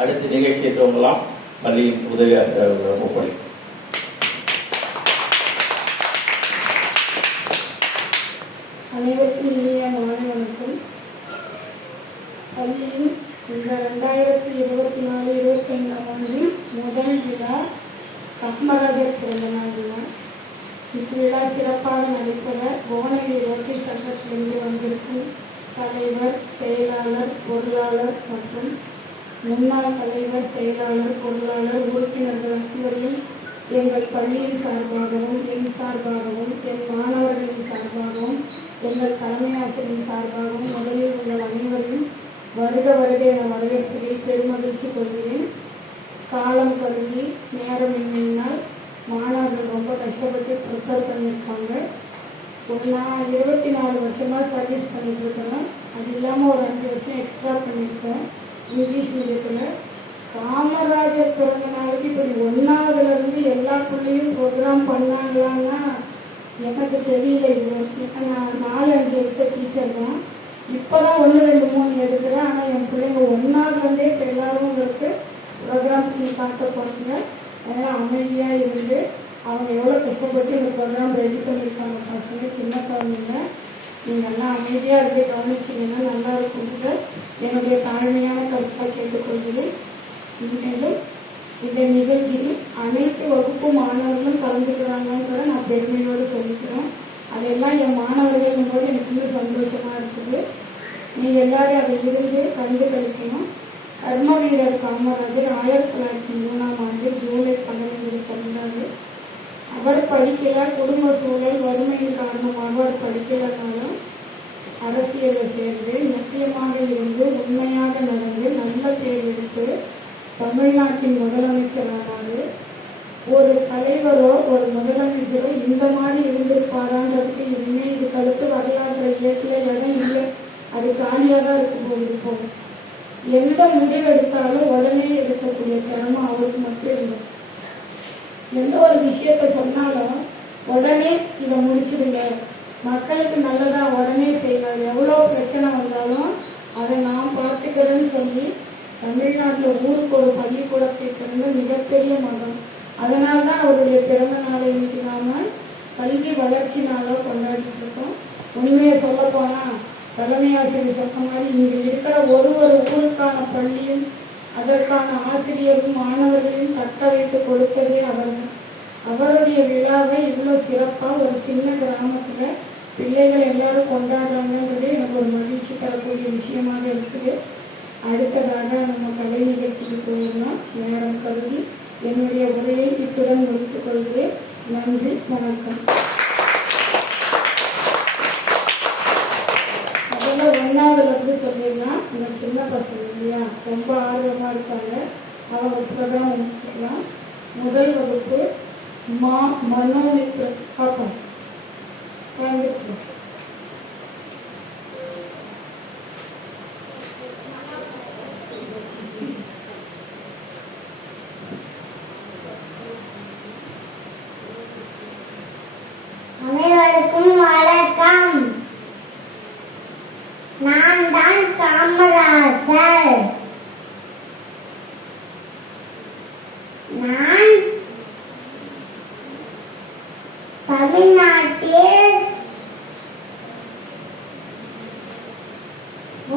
அடுத்த நிகழ்ச்சியை தோங்கலாம் மல்லியும் உதவியாக ஆசிரியர் ஒப்படை. அனைவருக்கும் இனிய மாலை வணக்கம். பள்ளியில் இந்த ரெண்டாயிரத்தி இருபத்தி நாலு இருபத்தி ஐந்தாம் ஆண்டில் முதல் விழா பத்மராஜர் பிறந்த நாள் விழா இவ்விழா சிறப்பாக நடைபெற புவனகிரி ரோட்டி சங்கத்திலிருந்து வந்திருக்கும் தலைவர் செயலாளர் பொருளாளர் மற்றும் முன்னாள் தலைவர் செயலாளர் பொருளாளர் உறுப்பினர்கள் அனைவரையும் எங்கள் பள்ளியின் சார்பாகவும் என் சார்பாகவும் என் மாணவர்களின் சார்பாகவும் எங்கள் தலைமை ஆசிரியர் சார்பாகவும் முதலில் உங்கள் அனைவரையும் வருக வருக என வரவேற்கிறேன். பெருமகிழ்ச்சி கொள்கிறேன். காலம் கருதி நேரம் என்னென்னால் மாணவர்கள் ரொம்ப கஷ்டப்பட்டு ப்ரிப்பேர் பண்ணியிருக்காங்க. ஒரு நான் இருபத்தி நாலு வருஷமாக சர்வீஸ் பண்ணிட்டு இருக்கிறேன் அது இல்லாமல் ஒரு அஞ்சு வருஷம் எக்ஸ்ட்ரா பண்ணியிருக்கேன் இங்கிலீஷ் மீடியத்தில் காமராஜர் பிறந்த நாளைக்கு இப்படி ஒன்றாவதுலேருந்து எல்லா பிள்ளையும் ப்ரோக்ராம் பண்ணாங்களான்னா எனக்கு தெரியல இது. ஏன்னா நான் நாலு அஞ்சு எடுத்த டீச்சர் தான். இப்போ தான் ஒன்று ரெண்டு மூணு எடுக்கிறேன். ஆனால் என் பிள்ளைங்க ஒன்றாவதுலேருந்தே இப்போ எல்லாரும் உங்களுக்கு ப்ரோக்ராம் பண்ணி காட்ட போகிறீங்க அதனால் அமைதியாக இருந்து அவங்க எவ்வளோ கஷ்டப்பட்டு இந்த ப்ரோக்ராம் ரெடி பண்ணியிருக்காங்க பசங்க சின்ன குழந்தைங்க. நீங்கள் எல்லாம் அமைதியாக இருந்து கவனிச்சிங்கன்னா நல்லா இருக்கும்னு என்னுடைய தாழ்மையான கருத்தாக கேட்டுக்கொள்கிறேன். மேலும் இந்த நிகழ்ச்சியில் அனைத்து வகுப்பு மாணவர்களும் கலந்துக்கிறாங்கன்றத நான் பெருமையோடு சொல்லிக்கிறேன். அதெல்லாம் என் மாணவர்கள் போது எனக்கு வந்து சந்தோஷமா இருக்குது. நீ எல்லாரும் அதை இருந்து கண்டு கழிக்கணும் கர்ம வீரர் காமராஜர் ஆயிரத்தி தொள்ளாயிரத்தி மூணாம் ஆண்டு ஜூலை பதினைந்தில் பிறந்தார். அவர் படிக்கிறார் குடும்ப சூழல் வறுமையின் காரணமாக அவர் படிக்கிறதாலும் அரசியலில் சேர்ந்து முக்கியமாக இருந்து உண்மையாக நடந்து நல்ல பேர் எடுத்து தமிழ்நாட்டின் முதலமைச்சரானாரு. ஒரு தலைவரோ ஒரு முதலமைச்சரோ இந்த மாதிரி இருந்திருப்பாரான்றதுக்கு இனிமே இதுக்கு அடுத்து வரலாற்று இயற்கைய இடம் இல்லை அது காலியாக தான் இருக்கும் போது எந்த முடிவு எடுத்தாலும் உடனே எடுக்கக்கூடிய திறமை அவருக்கு மட்டும் இல்லை. எந்த ஒரு விஷயத்த சொன்னாலும் உடனே இதை முடிச்சிருங்க. மக்களுக்கு நல்லதா உடனே செய்யலாம் எவ்வளோ பிரச்சனை வந்தாலும் அதை நான் பார்த்துக்கிறேன்னு சொல்லி தமிழ்நாட்டில் ஊருக்கு ஒரு பள்ளிக்கூடத்தை திறந்த மிகப்பெரிய மதம் அதனால தான் அவருடைய பிறந்த நாளை இன்னைக்கு நாம கல்வி வளர்ச்சி நாளாக கொண்டாடிட்டு இருக்கோம். உண்மையை சொல்ல போனா தலைமை ஆசிரியர் சொன்ன மாதிரி இங்கே இருக்கிற ஒரு ஒரு ஊருக்கான பள்ளியும் அதற்கான ஆசிரியரும் மாணவர்களையும் தக்க வைத்து கொடுத்ததே அவர் அவருடைய விழாவை இவ்வளோ சிறப்பாக ஒரு சின்ன கிராமத்தில் பிள்ளைகள் எல்லாரும் கொண்டாடுறாங்கன்றது எனக்கு ஒரு மகிழ்ச்சி தரக்கூடிய விஷயமாக இருக்குது. அடுத்ததாக நம்ம கலை நிகழ்ச்சிக்கு போயிடலாம். நேரம் கருதி என்னுடைய உரையை இத்துடன் முடித்துக் கொள்கிறேன் நன்றி வணக்கம். அதில் ஒன்றாவதுல வந்து சொல்லிடலாம். இந்த சின்ன பசங்க இல்லையா? ரொம்ப ஆர்வமாக இருக்காங்க. அவங்க ப்ரோக்ராம் முடிச்சுக்கலாம். முதல் வகுப்பு மா மனோமித்ர பார்ப்போம். வந்துச்சு அனைவருக்கும் வணக்கம். நான் தான் காமராசர். நான் தமிழ்நாட்டில்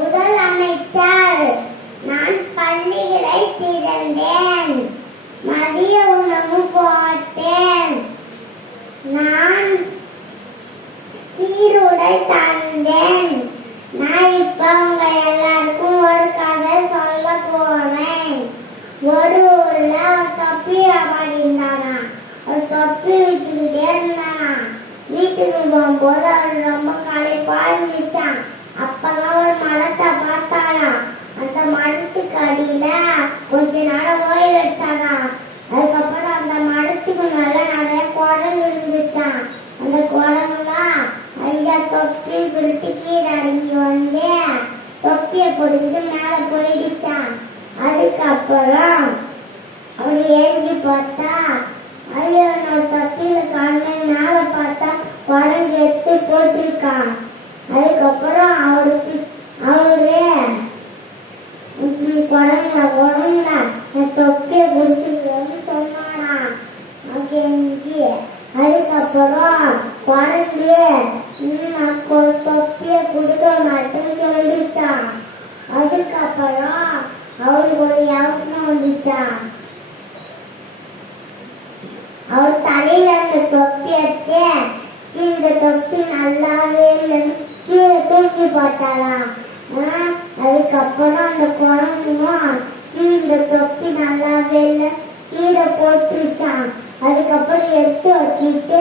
முதலமைச்சர் நான் பள்ளிகளை திறந்தேன் மதிய உணவு போட்டேன் நான் சீருடை தந்தேன் நான் இப்ப உங்க எல்லாருக்கும் ஒரு கதை சொல்ல போறேன் ஒரு ஊர்ல ஒரு தொப்பி வியாபாரி இருந்தானா ஒரு தொப்பி வச்சுக்கிட்டே இருந்தானா வீட்டுக்கு போகும்போது அவன் ரொம்ப களைப்பா இருந்துச்சான் அப்பெல்லாம் ஒரு மரத்தை பார்த்தாராம் அந்த மரத்துக்கு அடியில கொஞ்ச நேரம் ஓய்வு எடுத்தாராம் அதுக்கப்புறம் அந்த மரத்துக்கு மேல நிறைய குரங்கு இருந்துச்சான் அந்த குரங்குலாம் ஐயா தொப்பி விருட்டு கீழே அடங்கி வந்து தொப்பியை பிடிச்சிட்டு மேல போயிடுச்சான் அதுக்கப்புறம் அவர் ஏஞ்சி பார்த்தா ஐயோ நான் தொப்பியில காண மேல பார்த்தா குரங்கு எடுத்து போட்டிருக்கான். அதுக்கப்புறம் அவருக்கு அவரே இப்படி குரங்குல குரங்குல நான் தொப்பியை கொடுத்துக்கிறேன்னு சொன்னானா நான் கெஞ்சி அதுக்கப்புறம் குழந்தைய நான் தொப்பியை கொடுக்க மாட்டேன்னு சொல்லிட்டான் அதுக்கப்புறம் அவருக்கு ஒரு யோசனை வந்துச்சான் அவர் தலையில அந்த தொப்பி எடுத்து இந்த தொப்பி நல்லாவே இல்லைன்னு கீழே தூக்கி போட்டாராம் அதுக்கப்புறம் அந்த குழந்தையும் இந்த தொப்பி நல்லாவே இல்லை கீழே போட்டுச்சான் அதுக்கப்புறம் எடுத்து வச்சுட்டு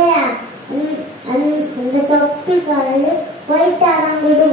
அந்த- தொப்பி கலந்து போயிட்டாராம் குடு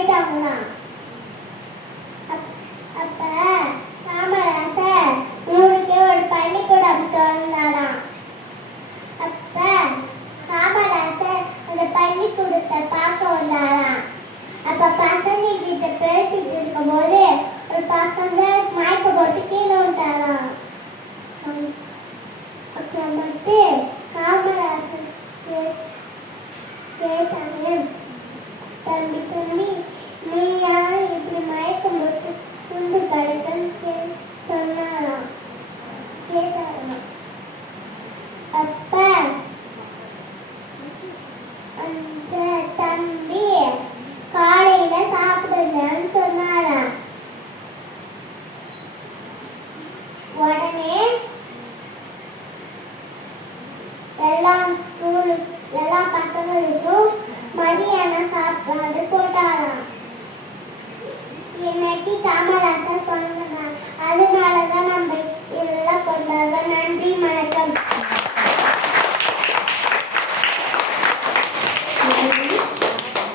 Kita. எல்லா ஸ்கூல் எல்லா பசங்களுக்கும் மதியான சாப்பாடு போட்டாராம். இன்னைக்கு காமராசர் கொண்டாடுறாங்க அதனாலதான் நம்ம இதெல்லாம் கொண்டாடுறோம் நன்றி வணக்கம்.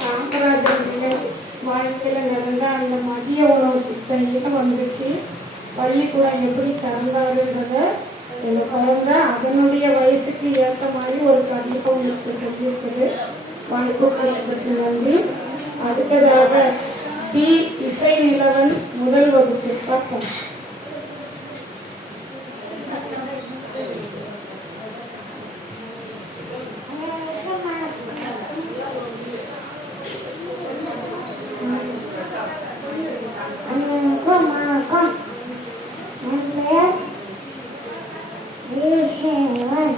காமராஜருடைய வாழ்க்கையில நடந்த அந்த மதிய உணவு திட்டம் வந்துச்சு. பள்ளிக்கூடம் எப்படி திறந்தாருன்றத இந்த குழந்தை அதனுடைய வயசுக்கு ஏற்ற மாதிரி ஒரு கண்டிப்பா உங்களுக்கு செஞ்சிருக்குது வாய்ப்பு கொடுத்ததுக்கு நன்றி. அடுத்ததாக டி இசை நிலவன் முதல் வகுப்பு பக்கம் அனைவருக்கும் வணக்கம் என் பெயர் வீரசேகரன். நான்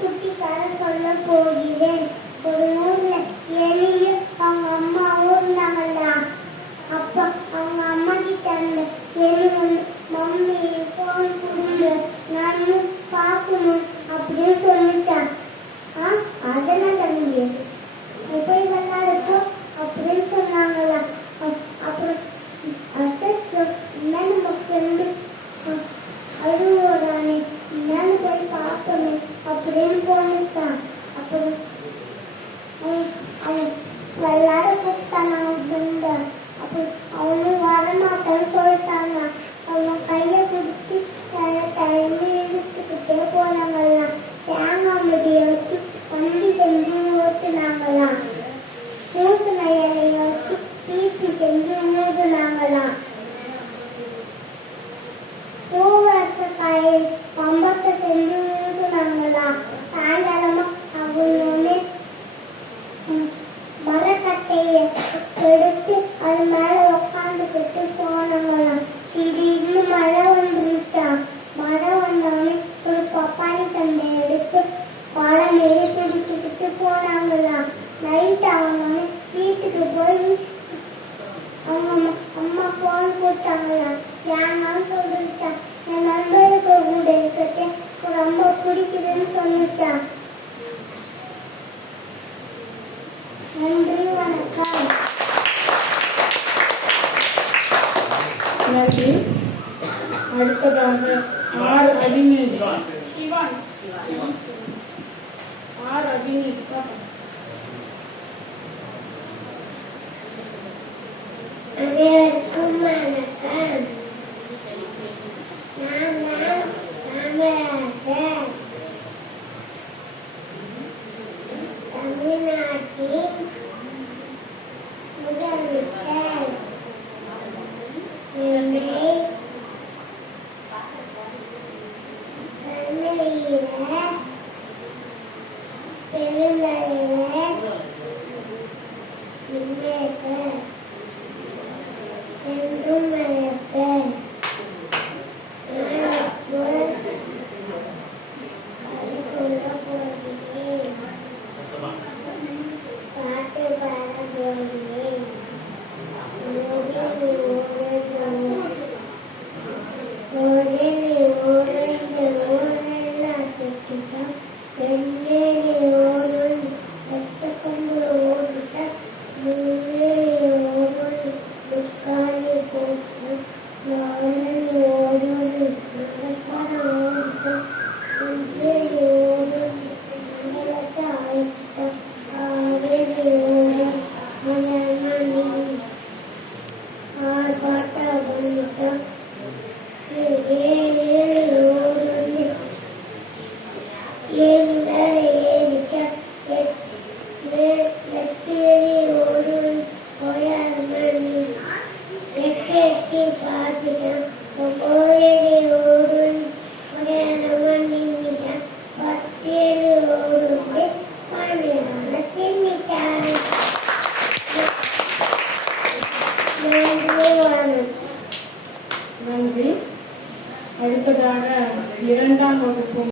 குட்டி கதை சொல்ல போகிறேன். ஒரு ಫೋನ್ ಕೊಡ್ತಾವಲ್ಲ ಯಾರು ನಾನು சொல்லுச்சா ನನ್ನ ನಂಬರಿಗೆ கூட இருக்கட்டே ஒரு அம்மா பிடிக்குதுன்னு சொல்லுச்சா நன்றி வணக்கம் நன்றி அடுத்ததாக R Abinesh R Abinesh Amen. Amen.